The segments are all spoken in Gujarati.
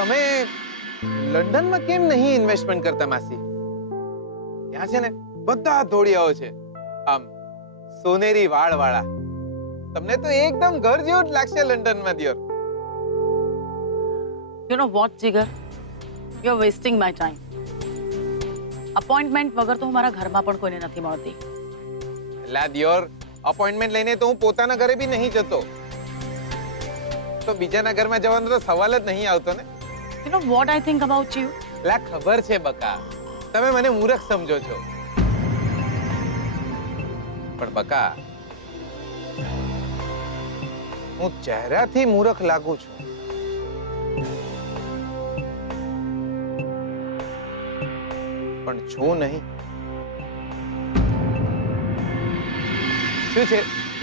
તમે લંડનમાં કેમ નહીં ઇન્વેસ્ટમેન્ટ કરતા માસી? ત્યાં છે ને બધા ધોળિયાઓ છે, આમ સોનેરી વાળ વાળા. તમને તો એકદમ ઘર જેવું જ લાગશે લંડનમાં દિયોર. You know what, Jigar? You're wasting my time. Appointment વગર તો હું મારા ઘરમાં પણ કોઈને નથી મળતી. લા દિયોર, અપોઇન્ટમેન્ટ લઈને તો હું પોતાના ઘરે બી નહીં જતો, તો બીજાના ઘરમાં જવાનો તો સવાલ જ નહીં આવતો ને. You know what I think about you? લા ખબર છે બકા, તમે મને મૂર્ખ સમજો છો, પણ બકા હું ચહેરાથી મૂર્ખ લાગુ છું. પણ છું નહીં. શું છે,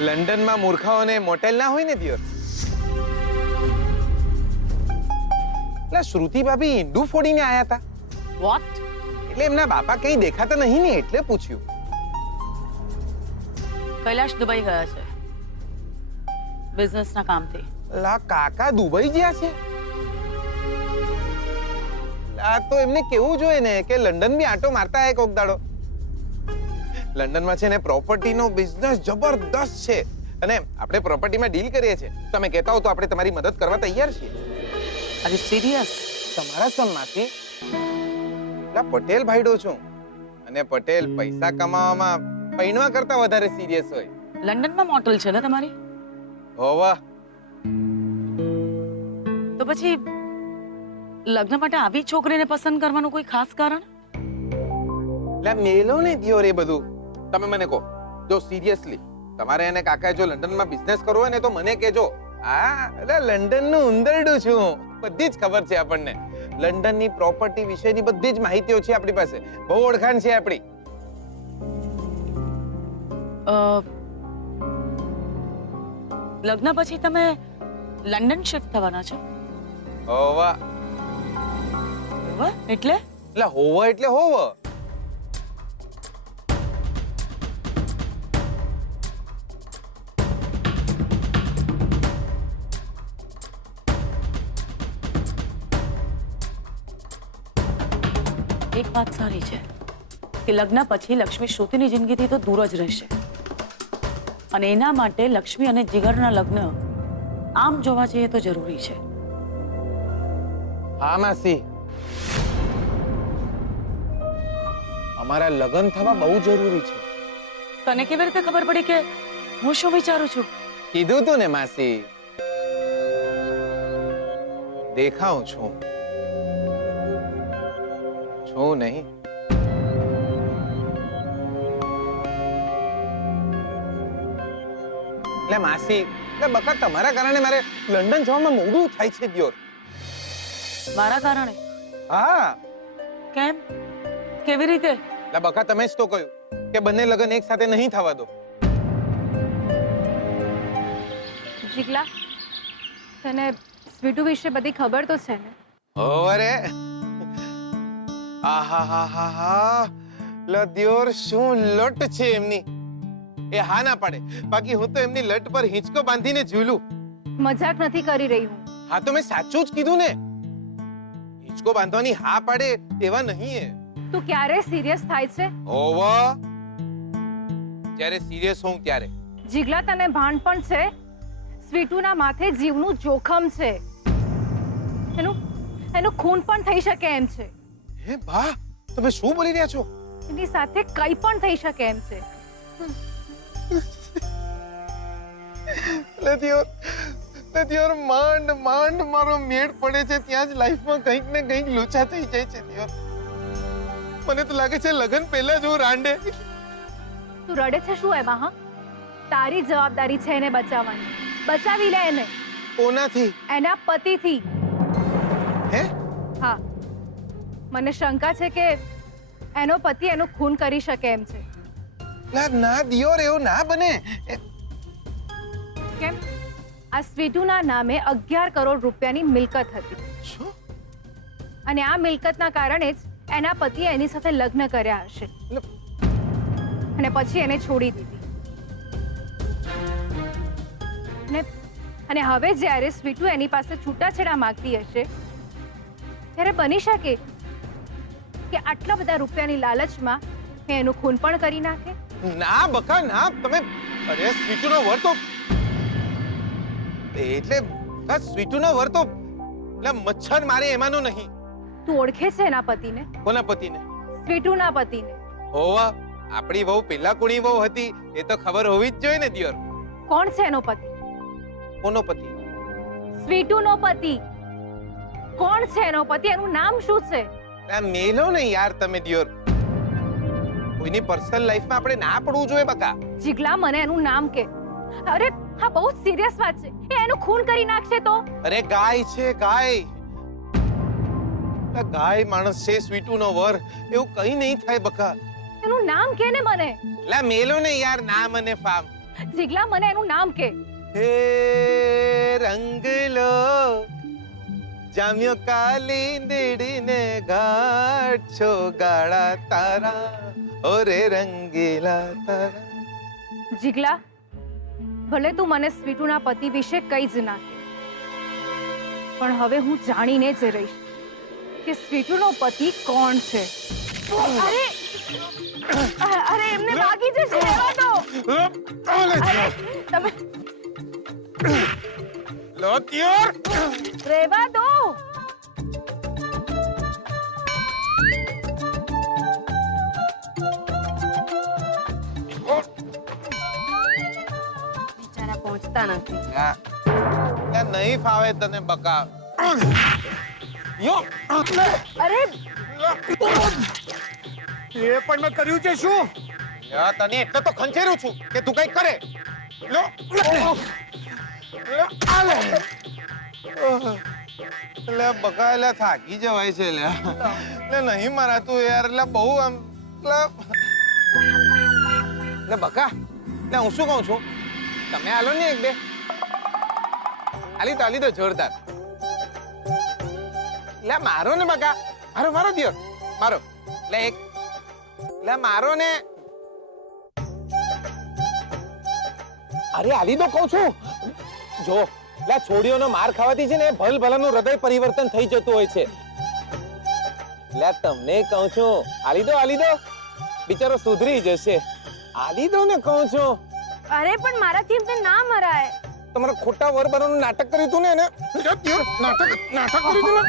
લંડનમાં મૂર્ખાઓને મોટેલ ના હોય ને દિયોર? એટલે શ્રુતિ ભાભી ઈંડુ ફોડીને આયા હતા. What? એટલે એમના બાપા કઈ દેખાતા નહીં ને એટલે પૂછ્યું. કૈલાશ દુબઈ ગયા છે બિઝનેસના કામથી. લા કાકા દુબઈ ગયા છે? આ તો એમને કેવું જોઈએ ને કે લંડન બી આંટો મારતા આય કોક દાડો. લંડનમાં છે ને પ્રોપર્ટીનો બિઝનેસ જબરદસ્ત છે, અને આપણે પ્રોપર્ટીમાં ડીલ કરીએ છીએ. તમે કહેતા હો તો આપણે તમારી મદદ કરવા તૈયાર છીએ. Are you serious? તમારા સન્માથી લા પટેલ ભાઈડો છું, અને પટેલ પૈસા કમાવામાં પૈણવા કરતા વધારે સિરિયસ હોય. લંડનમાં મોટેલ છે ને તમારી? હોવા તો પછી લગ્ન માટે આવી છોકરીને પસંદ કરવાનું કોઈ ખાસ કારણ? લા મેલો ને દિયોર એ બધું. તમે મને કહો, જો સિરિયસલી તમારે એને કાકા જો લંડનમાં બિઝનેસ કરવો હોય ને તો મને કહેજો. હા, એટલે લંડનનું ઉંદરડું છું, બધી જ ખબર છે આપણને. લંડનની પ્રોપર્ટી વિશેની બધી જ માહિતીઓ છે આપણી પાસે, બહુ ઓળખાણ છે આપણી. લગ્ન પછી તમે લંડન શિફ્ટ થવાના છો? હોવા એટલે એટલે હોવા એટલે હોવા. એક વાત સારી છે કે લગ્ન પછી લક્ષ્મી શ્રુતિની જિંદગીથી તો દૂર જ રહેશે, અને એના માટે લક્ષ્મી અને જીગરના લગ્ન આમ જોવા જઈએ તો જરૂરી છે. હા માસી, અમારા લગ્ન થવા બહુ જરૂરી છે. તને કેવી રીતે ખબર પડી કે હું શું વિચારું છું? કીધું તું ને માસી, દેખાઉં છું નહીં. એટલે માસી, એટલે બકા તમારા કારણે મારે લંડન જવામાં મોડું થાય છે દિયોર. મારા કારણે? હા. કેમ? કેવી રીતે? એટલે બકા તમે જ તો કહ્યું કે બંને લગ્ન એક સાથે નહીં થવા દો. જીગલા, તને સ્વીટુ વિશે બધી ખબર તો છે ને? અરે આહાહાહા, લા દિયોર શું લટ છે એમની. એ હા ના પાડે, બાકી હું તો એમની લટ પર હિંચકો બાંધીને ઝૂલું. મજાક નથી કરી રહી હું. હા તો મેં સાચું જ કીધું ને. હિંચકો બાંધવાની હા પાડે તેવા નહીં એ. તું ક્યારે સિરિયસ થાય છે? ઓવા, જ્યારે સિરિયસ હોઉં ત્યારે. જીગલા, તને ભાન પણ છે સ્વીટુના માથે જીવનું જોખમ છે. એનું ખૂન પણ થઈ શકે એમ છે. હે બા, તમે શું બોલી રહ્યા છો? એની સાથે કંઈ પણ થઈ શકે એમ છે. દિયોર માંડ મારો મેળ પડે છે ત્યાં જ લાઈફમાં કંઈક ને કંઈક લોચા થઈ જાય છે દિયોર. મને તો લાગે છે લગન પહેલા જ હું રાંડે. તું રડે છે શું એમાં? હા, તારી જવાબદારી છે એને બચાવવાની. બચાવી લે એને. કોનાથી? એના પતિથી. હે? હા, મને શંકા છે કે એનો પતિ એનું ખૂન કરી શકે એમ છે. ના દિયોર, એવું ના બને. કેમ? આ સ્વીટુના નામે 11 કરોડ રૂપિયાની મિલકત હતી. શું? અને આ મિલકતના કારણે જ એના પતિએ એની સાથે લગ્ન કર્યા હશે, અને પછી એને છોડી દીધી. અને હવે જ્યારે સ્વીટુ એની પાસે છૂટાછેડા માંગતી હશે ત્યારે બની શકે કે આટલા બધા રૂપિયાની લાલચમાં એ એનું ખૂન પણ કરી નાખે. ના બકા ના, તમે અરે સ્વીટુનો વર તો એટલે સ્વીટુનો વર તો એટલે મચ્છર મારે એમાંનો નહીં. તું ઓળખે છે એના પતિને? કોના પતિને? સ્વીટુના પતિને. હોવા આપણી વહુ પેલા કોની વહુ હતી એ તો ખબર હોવી જ જોઈએ ને દિયોર. કોણ છે એનો પતિ? કોનો પતિ? સ્વીટુનો પતિ. કોણ છે એનો પતિ? એનું નામ શું છે? આ મેલો ને યાર તમે દિયોર. કોઈની પર્સનલ લાઈફમાં આપણે ના પડવું જોઈએ બકા. જીગલા, મને એનું નામ કે. અરે હા, બહુ સિરિયસ વાત છે. એ એનું ખૂન કરી નાખશે તો? અરે ગાય છે ગાય. ગાય માણસ છે સ્વીટુનો વર, એવું કઈ નહીં થાય બકા. એનું નામ કે ને મને. લા મેલો ને યાર નામ અને ફામ. જીગલા, મને એનું નામ કે. હે રંગલો જામ્યો કાલિંદડીને ઘાટ છો ગાળા તારા ઓરે રંગીલા તારા. જીગલા, ભલે તું મને સ્વીટુના પતિ વિશે કઈ જ ના કહે, પણ હવે હું જાણીને જ રહીશ કે સ્વીટુનો પતિ કોણ છે. અરે અરે, એમને વાગી જશે, રહેવા દો. અરે તમે લો ત્યોર રહેવા દો. બિચારા પહોંચતા નથી. નહીં ફાવે તને બકા. યો અરે એ પણ મેં કર્યું છે શું? યા તને એટલે તો ખંચેરું છું કે તું કઈ કરે. લો આલે લે બકા, લે થાકી જવાય છે લે. લે નહીં મારાતું યાર, લે બહુ આમ લે બકા. લે હું શું કહું છું, તમે આલો ને એક બે. આલી તો જોરદાર. લે મારો ને બકા, મારો દિયો મારો. લે એક લે મારો ને. અરે આલી તો કહું છું. જો લે છોડીઓનો માર ખાવાથી છે ને ભલ ભલાનું હૃદય પરિવર્તન થઈ જતું હોય છે. લે તમને કહું છું, આલી દો બિચારો સુધરી જશે. આલી દો ને કહું છું. અરે પણ મારાથી એમને ના મરાય. તમારે ખોટા વર બનવાનું નાટક કર્યું તું ને એને. નાટક કર્યું તું ને.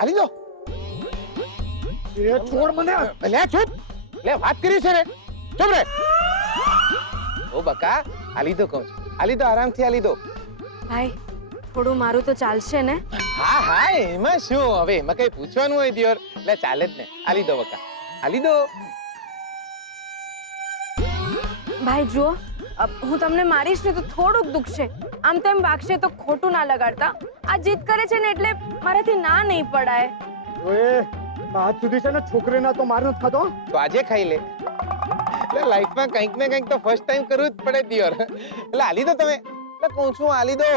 આલી દો. એ છોડ મને. લે ચૂપ. લે વાત કરી છે ને, ચૂપ રે. ઓ બકા, આલી દો કહું છું. આલી દો, આરામથી આલી દો. ભાઈ, થોડું મારું તો ચાલશે ને? હા એમાં શું હવે, એમાં કઈ પૂછવાનું હોય દિયોર. લે ચાલે જ ને. આલી દો બકા, આલી દો. ભાઈ જુઓ, હું તમને મારીશ ને તો થોડુંક દુખશે. આમ તેમ વાગશે તો ખોટું ના લગાડતા. આ જીદ કરે છે ને એટલે મારાથી ના નહીં પડાય. ઓએ આજ સુધી છે ને છોકરીના તો માર નથી ખાતો. તો આજે ખાઈ લે. એટલે લાઈફમાં કંઈક ને કંઈક તો ફર્સ્ટ ટાઈમ કરવું જ પડે દિયોર. એટલે આલી દો તમે. એટલે કહું છું આલી દો.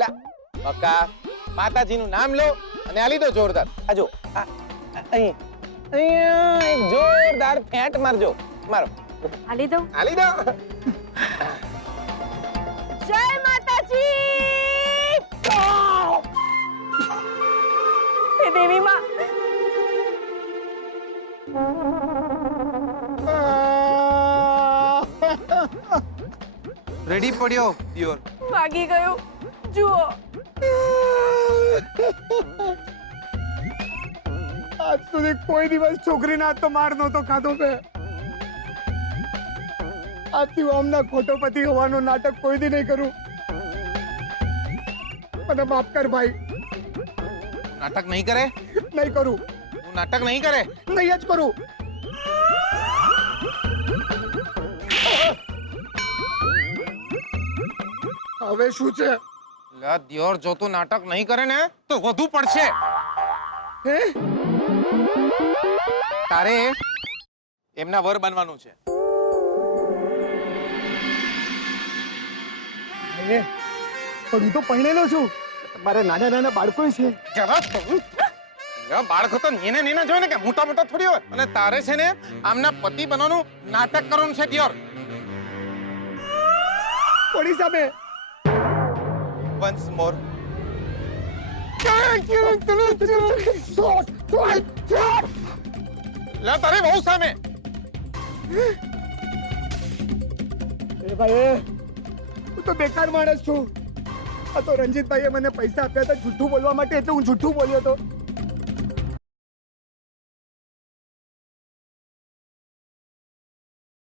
લે બકા, માતાજીનું નામ લો અને આલી દો જોરદાર. આ જો અહીંયા એક જોરદાર ફેંટ મારજો. મારો. આલી દઉં? આલી દો. જય માતાજી! હે દેવી માં! રેડી પડ્યો દિયોર. વાગી ગયું. જુઓ. આજ સુધી કોઈ દિવસ છોકરીના હાથ તો માર નહોતો ખાધો બે. આજથી હું આમના ખોટો પતિ હોવાનું નાટક કોઈ દી નહીં કરું. મને માફ કર ભાઈ. નાટક નહીં કરે. નહીં કરું. તું નાટક નહીં કરે. નહીં જ કરું. હવે શું છે? લે દિયોર, જો તું નાટક નહીં કરે ને તો વધુ પડશે. હે? તારે એમના વર બનવાનું છે. હે? પણ હું તો પરણેલો છું. મારે નાના નાના બાળકો છે. બાળકો તો નેના જોઈ ને કે મોટા થોડી હોય. અને તારે છે ને આમના પતિ બનવાનું નાટક કરવાનું છે દિયોર. કોની સામે? વન્સ મોર લે તારી બહુ સામે એ ભાઈ હું તો બેકાર માણસ છું. આ તો રંજીતભાઈએ મને પૈસા આપ્યા હતા જૂઠું બોલવા માટે, એટલે હું જૂઠું બોલ્યો હતો.